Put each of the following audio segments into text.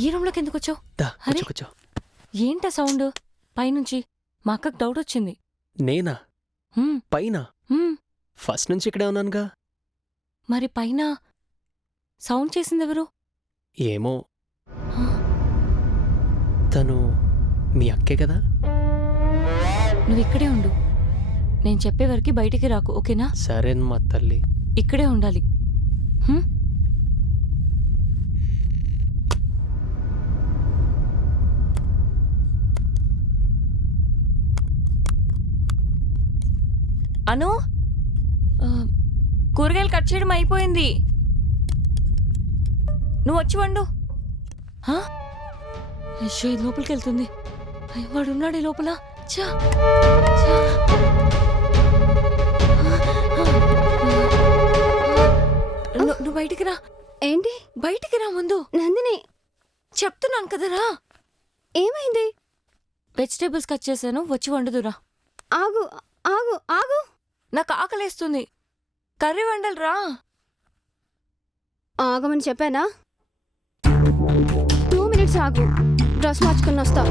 ఈ రూమ్లోకి ఎందుకు వచ్చావు? దా అరే. కూర్చో ఏంటా సౌండ్ పైనుంచి? మా అక్కకు డౌట్ వచ్చింది. నేనా హ్మ్, పైన హ్మ్. ఫస్ట్ నుంచి ఇక్కడే ఉన్నానుగా. మరి పైన సౌండ్ చేసిందెవరు? ఏమో హా, తను మీ అక్కే కదా. నువ్వు ఇక్కడే ఉండు. నేను చెప్పే వరకు బయటికి రాకు, ఓకేనా? సరేనమ్మా తల్లి. ఇక్కడే ఉండాలి. హ్మ్? అను, ఆ, కూరగాయలు కట్ చేయడం అయిపోయింది. నువ్వు వచ్చి వండు. హా? అయ్యో, ఇది లోపలికి వెళ్తుంది. అయ్యో, వాడు ఉన్నాడు ఈ లోపల. ఛా, ఛా. నువ్వు బయటికి రా. ఏంటి బయటికి రా ముందు. నందిని, చెప్తున్నాను కదరా. ఏమైంది? వెజిటేబుల్స్ కట్ చేశాను, వచ్చి వండుదురా. ఆగు ఆగు ఆగు. నాకు ఆకలేస్తుంది. కర్రీ వండలురా. ఆగమని చెప్పానా? 2 minutes ఆగు, డ్రెస్ మార్చుకుని వస్తా.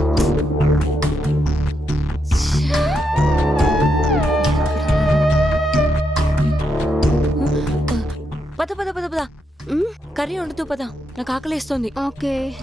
పద పద పద పద. ఉమ్, కర్రీ వండుతూ పద, నాకు ఆకలేస్తుంది. ఓకే.